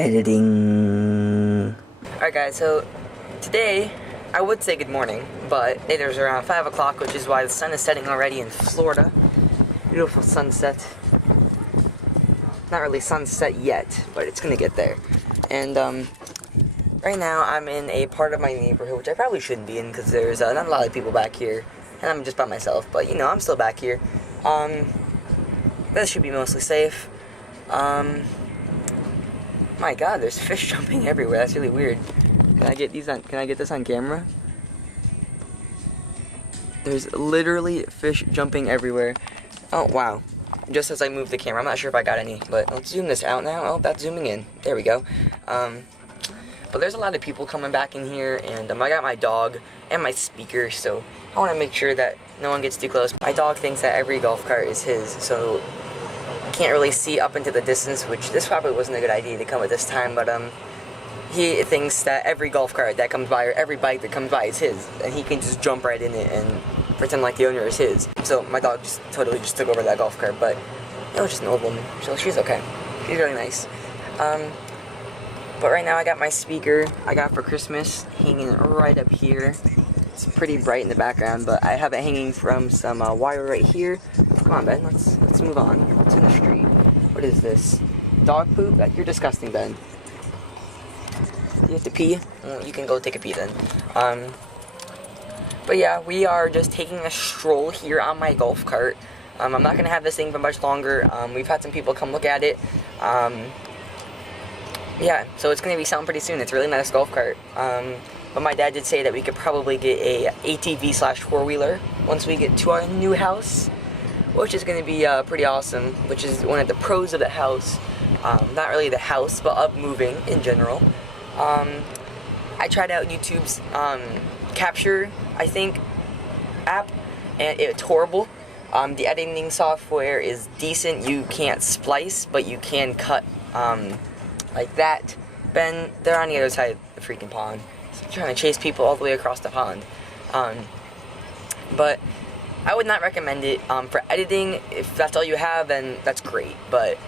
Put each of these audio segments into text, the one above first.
Editing. Alright guys, so today I would say good morning, but it is around 5 o'clock, which is why the sun is setting already in Florida. Beautiful sunset. Not really sunset yet, but it's gonna get there. And right now I'm in a part of my neighborhood which I probably shouldn't be in because there's not a lot of people back here, and I'm just by myself, but you know, I'm still back here. This should be mostly safe. My God, there's fish jumping everywhere. That's really weird. Can I get this on camera? There's literally fish jumping everywhere. Oh wow. Just as I move the camera, I'm not sure if I got any, but let's zoom this out now. Oh, that's zooming in. There we go. But there's a lot of people coming back in here, and I got my dog and my speaker, so I want to make sure that no one gets too close. My dog thinks that every golf cart is his, so I can't really see up into the distance, which this probably wasn't a good idea to come at this time, but he thinks that every golf cart that comes by, or every bike that comes by is his, and he can just jump right in it and pretend like the owner is his. So my dog just totally just took over that golf cart, but it was just an old woman, so she's okay. She's really nice. But right now I got my speaker I got for Christmas hanging right up here. It's pretty bright in the background, but I have it hanging from some wire right here. Come on, Ben, let's move on. It's in the street. What is this? Dog poop? You're disgusting, Ben. You have to pee? Well, you can go take a pee then. But yeah, we are just taking a stroll here on my golf cart. I'm not going to have this thing for much longer. We've had some people come look at it. Yeah, so it's going to be selling pretty soon. It's a really nice golf cart. But my dad did say that we could probably get a ATV / four-wheeler once we get to our new house, which is going to be pretty awesome, which is one of the pros of the house. Not really the house, but of moving in general. I tried out YouTube's Capture, I think, app, and it's horrible. The editing software is decent. You can't splice, but you can cut like that. Ben, they're on the other side of the freaking pond. I'm trying to chase people all the way across the pond. But I would not recommend it for editing. If that's all you have, then that's great. But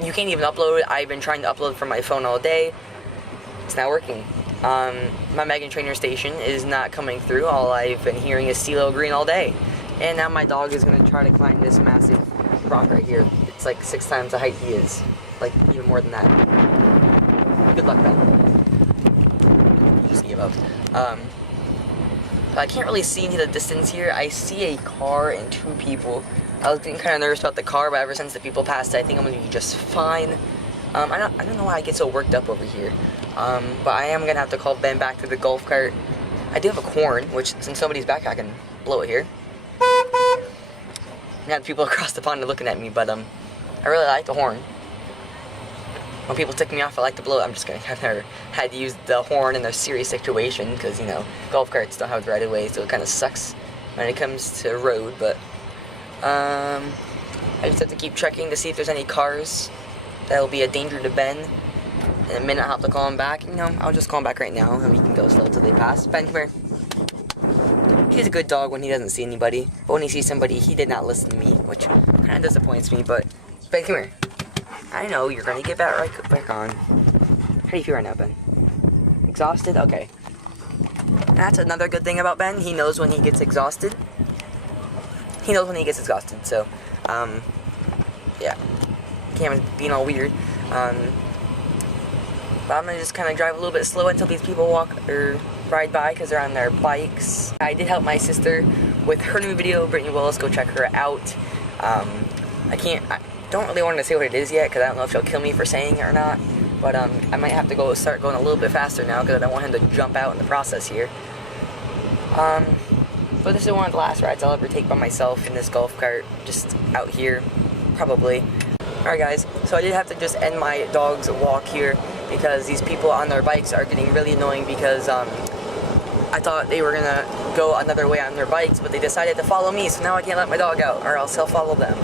you can't even upload it. I've been trying to upload from my phone all day. It's not working. My Megan Trainer station is not coming through. All I've been hearing is CeeLo Green all day. And now my dog is going to try to climb this massive rock right here. It's like 6 times the height he is. Like, even more than that. Good luck, Ben. Just give up. But I can't really see into the distance here. I see a car and 2 people. I was getting kind of nervous about the car, but ever since the people passed, I think I'm going to be just fine. I don't know why I get so worked up over here. But I am going to have to call Ben back to the golf cart. I do have a horn, which, since somebody's back, I can blow it here. Now the people across the pond are looking at me, but I really like the horn. When people tick me off, I like to blow it. I'm just kidding. I've never had to use the horn in a serious situation, because, you know, golf carts don't have right of way, so it kind of sucks when it comes to road, but I just have to keep checking to see if there's any cars that will be a danger to Ben. In a minute, I'll have to call him back. You know, I'll just call him back right now, and we can go slow till they pass. Ben, come here. He's a good dog when he doesn't see anybody, but when he sees somebody, he did not listen to me, which kind of disappoints me, but Ben, come here. I know, you're going to get back right back on. How do you feel right now, Ben? Exhausted? Okay. That's another good thing about Ben. He knows when he gets exhausted. He knows when he gets exhausted, so, yeah. Camera's being all weird. But I'm going to just kind of drive a little bit slow until these people walk or ride by because they're on their bikes. I did help my sister with her new video, Brittany Willis. Go check her out. I don't really want to say what it is yet because I don't know if she'll kill me for saying it or not. But I might have to start going a little bit faster now because I don't want him to jump out in the process here. But this is one of the last rides I'll ever take by myself in this golf cart, just out here, probably. Alright guys, so I did have to just end my dog's walk here because these people on their bikes are getting really annoying because I thought they were gonna go another way on their bikes, but they decided to follow me, so now I can't let my dog out or else he'll follow them,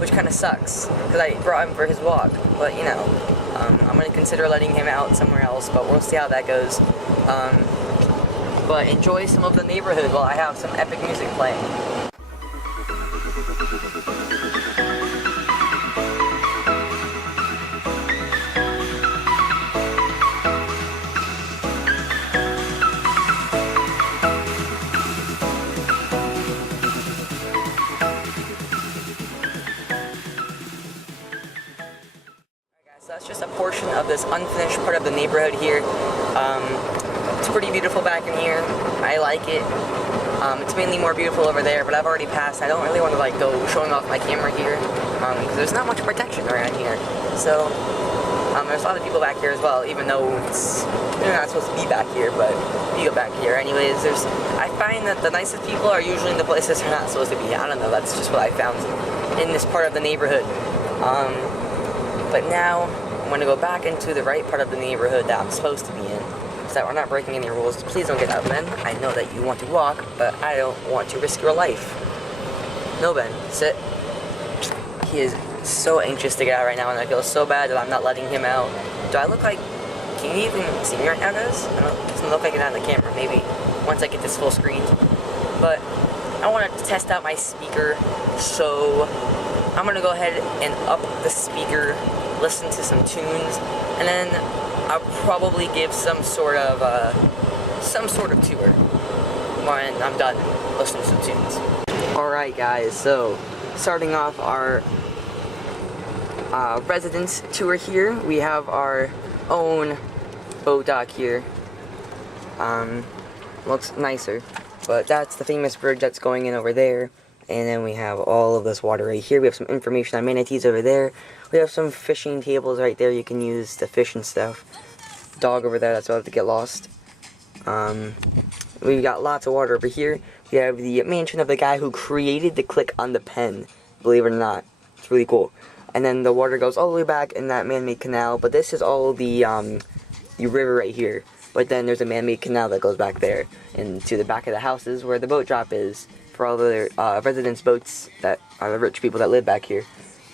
which kind of sucks because I brought him for his walk. But you know, I'm gonna consider letting him out somewhere else, but we'll see how that goes. But enjoy some of the neighborhood while I have some epic music playing. that's just a portion of this unfinished part of the neighborhood here. It's pretty beautiful back in here. I like it. It's mainly more beautiful over there, but I've already passed. I don't really want to like go showing off my camera here because there's not much protection around here. So there's a lot of people back here as well, even though they're not supposed to be back here, but you go back here anyways. I find that the nicest people are usually in the places they're not supposed to be. I don't know, that's just what I found in this part of the neighborhood. But now I'm going to go back into the right part of the neighborhood that I'm supposed to be in, so that we're not breaking any rules. Please don't get out, Ben. I know that you want to walk, but I don't want to risk your life. No, Ben, sit. He is so anxious to get out right now, and I feel so bad that I'm not letting him out. Do I look like... Can you even see me right now, guys? I don't, it doesn't look like it on the camera. Maybe once I get this full screen. But I want to test out my speaker, so I'm going to go ahead and up the speaker, listen to some tunes, and then I'll probably give some sort of tour when I'm done listening to some tunes. Alright guys, so starting off our residence tour here, we have our own boat dock here. Looks nicer, but that's the famous bridge that's going in over there. And then we have all of this water right here. We have some information on manatees over there. We have some fishing tables right there you can use to fish and stuff. Dog over there, that's about to get lost. We've got lots of water over here. We have the mansion of the guy who created the click on the pen, believe it or not. It's really cool. And then the water goes all the way back in that man-made canal, but this is all the river right here. But then there's a man-made canal that goes back there, and to the back of the houses where the boat drop is, for all the residence boats that are the rich people that live back here.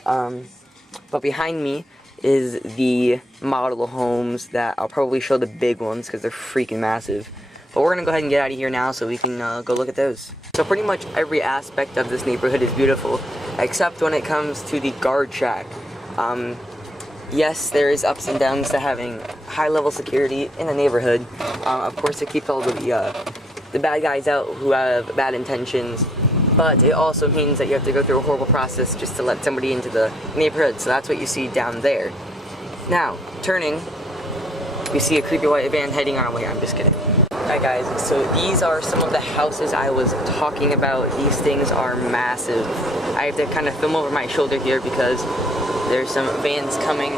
But behind me is the model homes that I'll probably show the big ones because they're freaking massive. But we're going to go ahead and get out of here now so we can go look at those. So pretty much every aspect of this neighborhood is beautiful, except when it comes to the guard shack. Yes, there is ups and downs to having high-level security in the neighborhood. Of course, it keeps all the bad guys out who have bad intentions, but it also means that you have to go through a horrible process just to let somebody into the neighborhood, so that's what you see down there. Now, turning, we see a creepy white van heading our way. I'm just kidding. Alright guys, so these are some of the houses I was talking about. These things are massive. I have to kind of film over my shoulder here because there's some vans coming,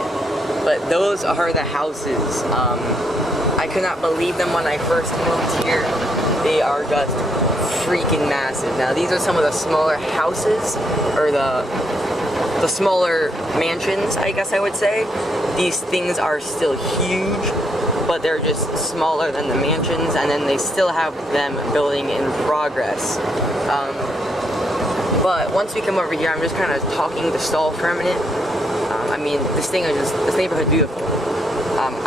but those are the houses. I could not believe them when I first moved here. They are just freaking massive. Now these are some of the smaller houses, or the smaller mansions, I guess I would say. These things are still huge, but they're just smaller than the mansions, and then they still have them building in progress. But once we come over here, I'm just kind of talking to stall for a minute. I mean, this neighborhood is beautiful.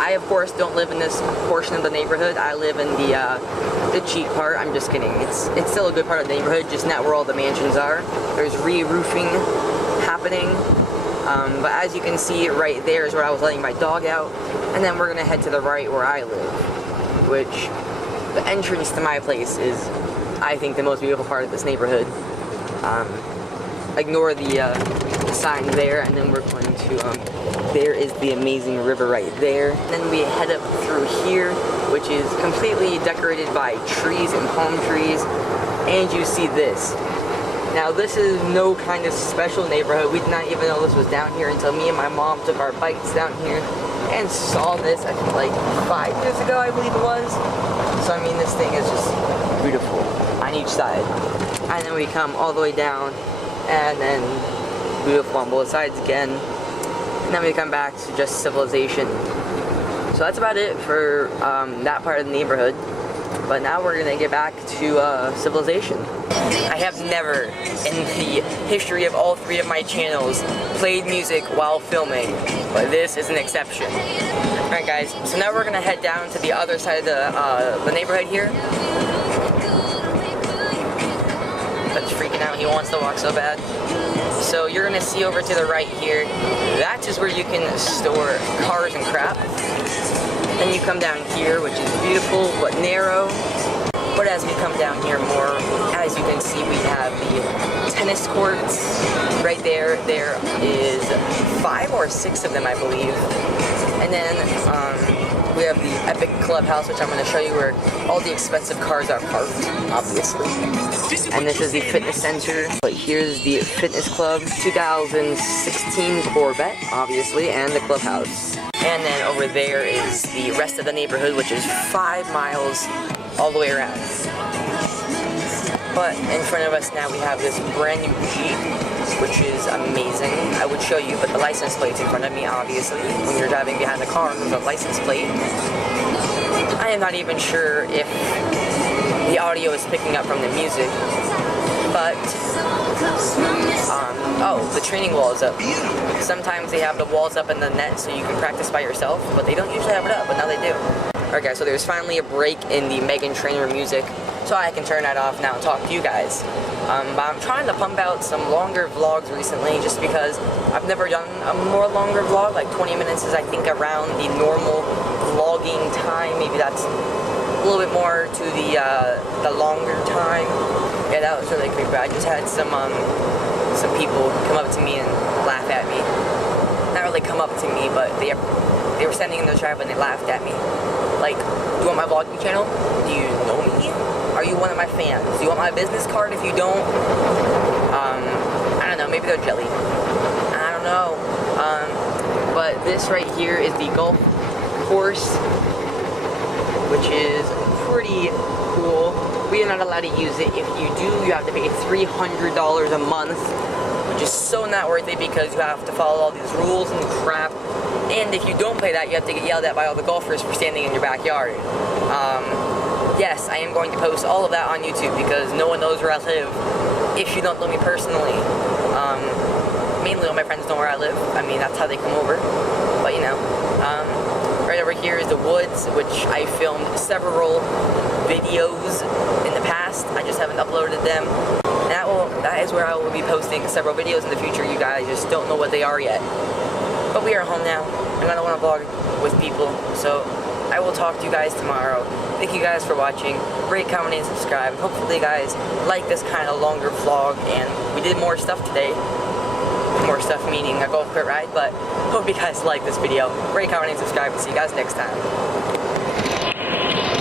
I, of course, don't live in this portion of the neighborhood. I live in the cheap part. I'm just kidding. It's still a good part of the neighborhood, just not where all the mansions are. There's re-roofing happening. But as you can see, right there is where I was letting my dog out. And then we're going to head to the right where I live, which the entrance to my place is, I think, the most beautiful part of this neighborhood. Ignore the sign there, and then we're going to, there is the amazing river right there. And then we head up through here, which is completely decorated by trees and palm trees, and you see this. Now this is no kind of special neighborhood. We did not even know this was down here until me and my mom took our bikes down here and saw this, I think like 5 years ago, I believe it was. So I mean, this thing is just beautiful on each side. And then we come all the way down, and then beautiful on both sides again. And then we come back to just civilization. So that's about it for that part of the neighborhood. But now we're gonna get back to civilization. I have never, in the history of all 3 of my channels, played music while filming, but this is an exception. Alright guys, so now we're gonna head down to the other side of the neighborhood here. That's freaking out, he wants to walk so bad. So you're gonna see over to the right here, that is where you can store cars and crap. Then you come down here, which is beautiful but narrow. But as we come down here more, as you can see, we have the tennis courts right there. There is 5 or 6 of them, I believe. And then we have the Epic Clubhouse, which I'm going to show you where all the expensive cars are parked, obviously. And this is the fitness center. But here's the fitness club, 2016 Corvette, obviously, and the clubhouse. And then over there is the rest of the neighborhood, which is 5 miles all the way around. But in front of us now we have this brand new Jeep, which is amazing. I would show you, but the license plate's in front of me, obviously. When you're driving behind the car, there's a license plate. I am not even sure if the audio is picking up from the music, but, oh, the training wall is up. Sometimes they have the walls up in the net so you can practice by yourself, but they don't usually have it up, but now they do. Alright guys, so there's finally a break in the Megan Trainor music, so I can turn that off now and talk to you guys. But I'm trying to pump out some longer vlogs recently just because I've never done a more longer vlog. Like 20 minutes is, I think, around the normal vlogging time. Maybe that's a little bit more to the longer time. Yeah, that was really creepy. I just had some people come up to me and laugh at me. Not really come up to me, but they were standing in their driveway and they laughed at me. Like, do you want my vlogging channel? Do you know me? Are you one of my fans? Do you want my business card? If you don't, I don't know, maybe they're jelly. I don't know. But this right here is the golf course, which is pretty cool. We are not allowed to use it. If you do, you have to pay $300 a month, which is so not worth it because you have to follow all these rules and crap. And if you don't pay that, you have to get yelled at by all the golfers for standing in your backyard. Yes, I am going to post all of that on YouTube because no one knows where I live if you don't know me personally. Mainly all my friends know where I live. I mean, that's how they come over. But, you know, right over here is the woods, which I filmed several videos in the past. I just haven't uploaded them. And that is where I will be posting several videos in the future. You guys just don't know what they are yet. But we are home now, and I don't want to vlog with people, so I will talk to you guys tomorrow. Thank you guys for watching. Rate, comment, and subscribe. Hopefully you guys like this kind of longer vlog, and we did more stuff today. More stuff meaning a golf cart ride, but hope you guys like this video. Rate, comment, and subscribe, and see you guys next time.